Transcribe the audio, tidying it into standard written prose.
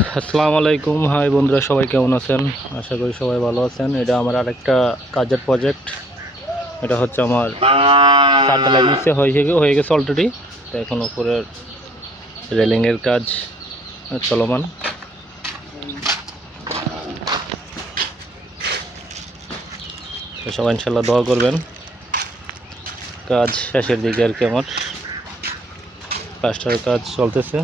আসসালামু আলাইকুম। হাই বন্ধুরা, সবাই কেমন আছেন? আশা করি সবাই ভালো আছেন। এটা আমার আরেকটা কাজের প্রজেক্ট। এটা হচ্ছে আমার চার ঢালাই নিচে হয়ে গেছে অলরেডি। তো এখন উপরের রেলিংয়ের কাজ চলমান। তো সবাই ইনশাল্লাহ দোয়া করবেন। কাজ শেষের দিকে আর কি, আমার প্লাস্টারের কাজ চলতেছে।